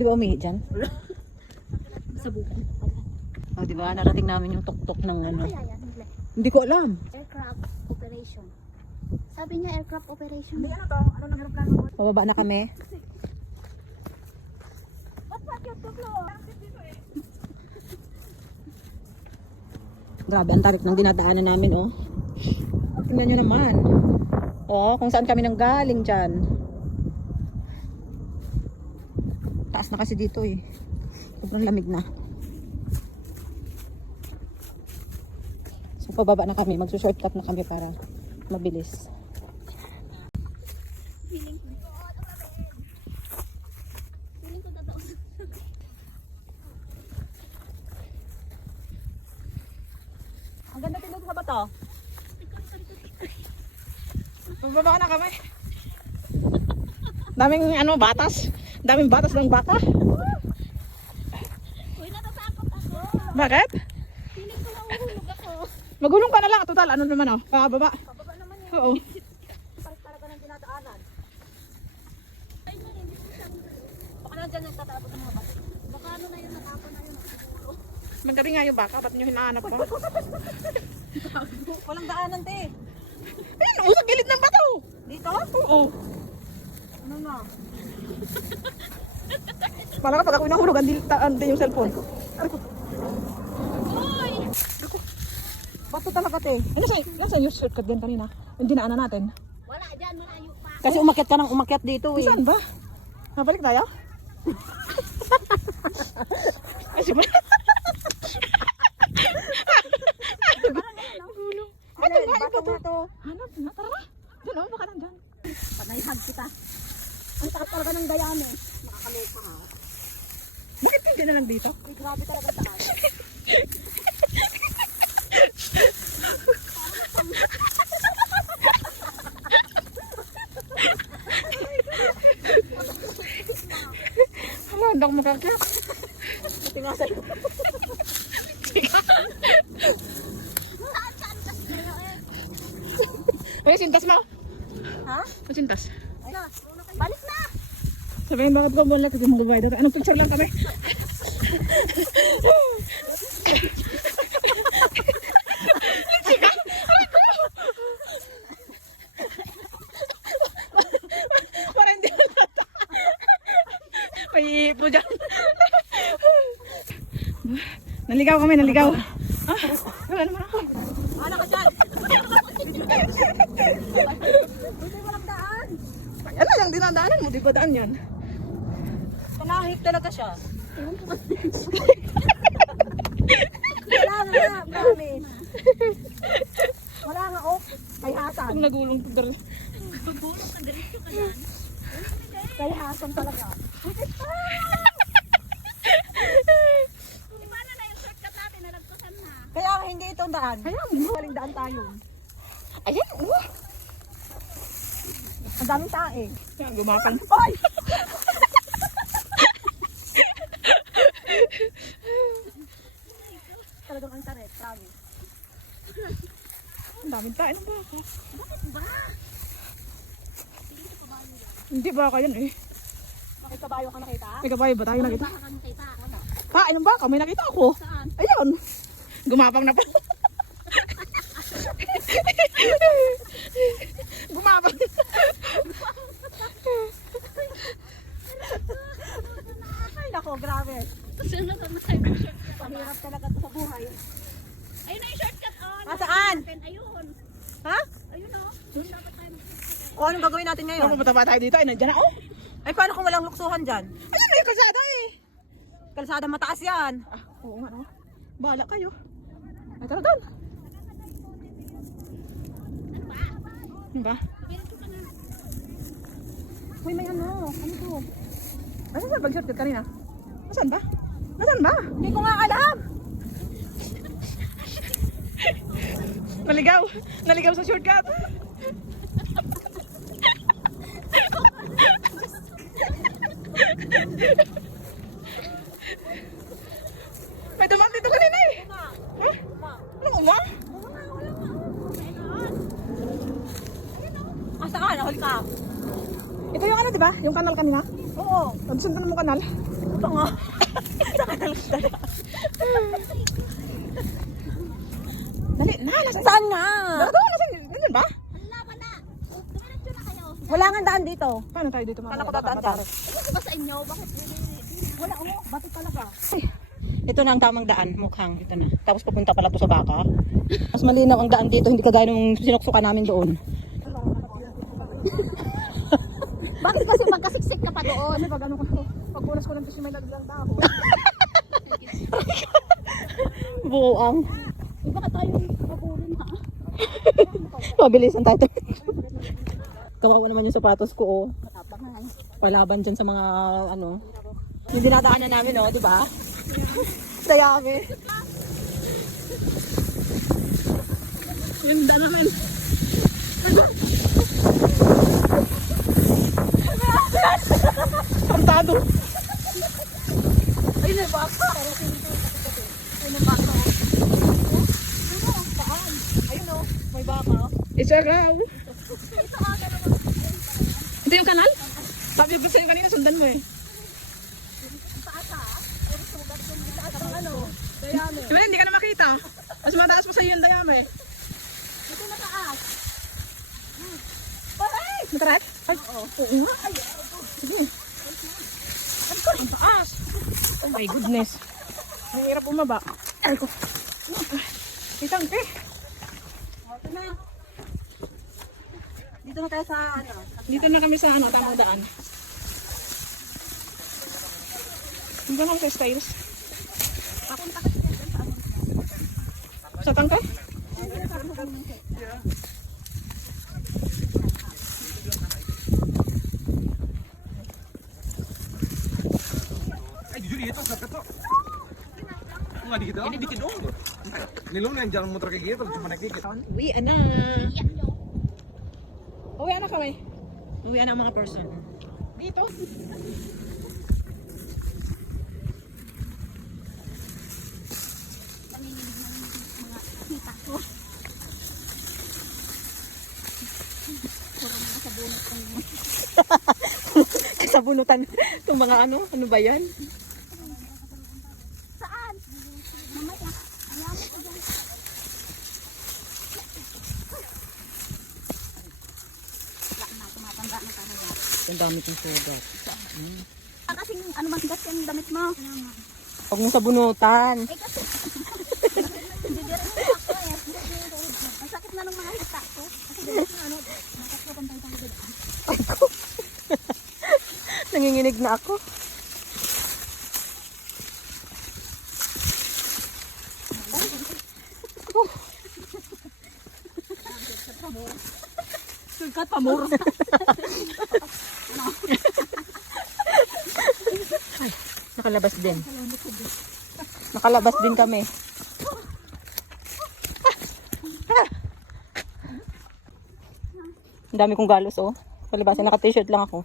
Pwede ba umihi dyan? Sa buko. Oh, di ba? Narating namin yung tuktok ng ano. Kaya yan, Mile. Hindi ko alam. Aircraft operation. Sabi niya aircraft operation. Hindi ano to? Ano nang aeroplano? Pababa na kami. Ba't bakit to, Flo? Grabe, ang tarik ng dinadaanan namin, oh. Tingnan nyo naman. Oh, kung saan kami nang galing dyan. Taas na kasi dito, eh. Sobrang lamig na. So, pababa na kami. Magsushortcut na kami para mabilis. Feeling ko totoo. Ang ganda din sa bato. Pababa na kami. Daming ano, batas. Daming batas ng baka. Uy, natatakot ako. Bakit? Feeling ko nahuhulog ako. Magulong ka na lang. Total, ano naman, oh. Pababa. Pababa naman yan. Oo. Parang talaga ng dinadaanan. Ay, hindi ko siya. Baka nandyan nagtatapos ng mga bato. Baka ano na yun, natapon na yun. Magaling nga yung baka. Ba't nyo hinahanap pa? Walang daanan, te. Ayun, oh, sa gilid ng bato. Dito? Oo. Ano na? Pala ka pag ako nahulog, andin yung cellphone. Uy! Bato talaga, te. Ano sa'yo yung shortcut din kanina? Yung dinaanan natin. Wala dyan, malayo pa. Kasi umakyat ka ng umakyat dito, eh. Saan ba? Mabalik tayo? Kasi ba? Ano yun? Bato nga to. Hanap na, tara. Diyan, oh, baka nandyan. Panayhag kita. Ang takot talaga ng dayami. Makakaloka ha. Bakit hindi na lang dito? Uy, grabe talaga taas. Hala, hindi ako makakyat. Ito nga sa'yo. Ay, sintas mo. Ha? Ay, sintas. Ay, balik na! Sabihin, bakit ko muna kasi mga babae dito? Anong picture lang kami? Para hindi halata. May ipo dyan. Naligaw kami, naligaw. Ah, wala naman ako. Ano ka dyan? Buti walang daan. Ano yung dinadaanan mo? Di ba daan yan? Panahip talaga siya. Wala nga, promise. Wala nga, oh. Kay Hasan. Kung nagulong to dali. Pagulong ka, diretso ka yan. Kay Hasan talaga. Di ba na yung shortcut natin, nalagpasan na. Kaya hindi itong daan. Ayan, no. Galing daan tayo. Ayan, oh. Ang daming tae. Ayan, gumapang. Ay! Talagang ang taret, promise. Ang daming tayo ng baka. Bakit ba? Hindi baka yan eh. May kabayo ka nakita? May kabayo ba tayo nakita? Baka kami kita. Wala. Kain ng baka, may nakita ako. Saan? Ayun. Gumapang na pa. Gumapang. Ay nako, grabe. Sunod na tayo ng shortcut. Pahirap talaga to sa buhay. Ayun na yung shortcut. Oh, Ah, saan? Ayun. Ha? Ayun o. Doon dapat tayo. O anong gagawin natin Ano ngayon? pumunta ba tayo dito? Ay, nandiyan na oh. Ay paano kung walang luksuhan dyan? Ayun, may kalsada eh. Kalsada mataas yan. Ah, oo nga no. Bahala kayo. Ay, tara doon. Ano ba? Uy, may ano. Ano to? Asan ba bag-shortcut kanina? Asan ba? Asan ba? Hindi ko nga alam. Naligaw. Naligaw sa shortcut. May dumaan dito kanina eh. Huh? Anong uma? Ah, saan? Nahuli ka. Ito yung ano, di ba? Yung kanal kanina? Oo. Pagsundan mo kanal. Ito nga. Dali na, nasa Saan nga? doon, nasa, ganun ba? Wala, wala. Dumiretso na kayo. Wala nga daan dito. Paano tayo dito Paano ko dadaan? Ito ba sa inyo? Bakit? Wala, bato talaga. Ito na ang tamang daan, mukhang. Ito na. Tapos papunta pala to sa baka. Mas malinaw ang daan dito, hindi kagaya nung sinuksukan namin doon. Bakit kasi magkasiksik ka pa doon? Kasi pag ano ko, pag punas ko ng tissue may naglang tao. Buang. Iba ka tayong pabulin ha. Mabilisan tayo. Kawawa naman yung sapatos ko, oh. Matapangan. Palaban dyan sa mga, ano, yung dinadaanan namin, oh, di ba? Kaya kami. Yung daan namin. Kantado. Ayun na baka. Ayun na baka. Ayun o, may baka. It's a row. Ito yung kanal? Sabi ko sa'yo kanina, sundan mo eh. Dayami. Diba, hindi ka na makita. Mas mataas pa sa'yo yung dayami. Ito na taas. Matarat? Oo. Oo nga. Ay, sige. Ang taas. Oh my goodness. Ang hirap bumaba. Ay ko. Itang eh. Ito na. Dito na tayo sa ano. Dito na kami sa ano, tamang daan. Dito na kami sa styles. Papunta kasi dyan sa ano. Sa tangka? Ay, jujur itu sakit tuh. Nggak dikit doang. Ini dikit doang loh. Ini lu yang jalan muter kayak gitu, cuma naik dikit. Uwi na. Uwi na kami. Uwi na ang mga person. Dito. Kasabunutan. Itong mga ano ba yan? Saan? Mamaya. Alam mo ko dyan. Wala na, tumatanda na tayo. Ang dami kong sugat. Kasing ano mas gas yung damit mo. Huwag mong sabunutan. Eh kasi. Hindi rin mo ako eh. Ang sakit na ng mga hita ko. Kasi dito na ano. Nakakapang tayo tayo dito. Nanginginig na ako. Sugat pa muro. Nakalabas din. Nakalabas din kami. Ang dami kong galos, oh. Palabasan, naka-t-shirt lang ako.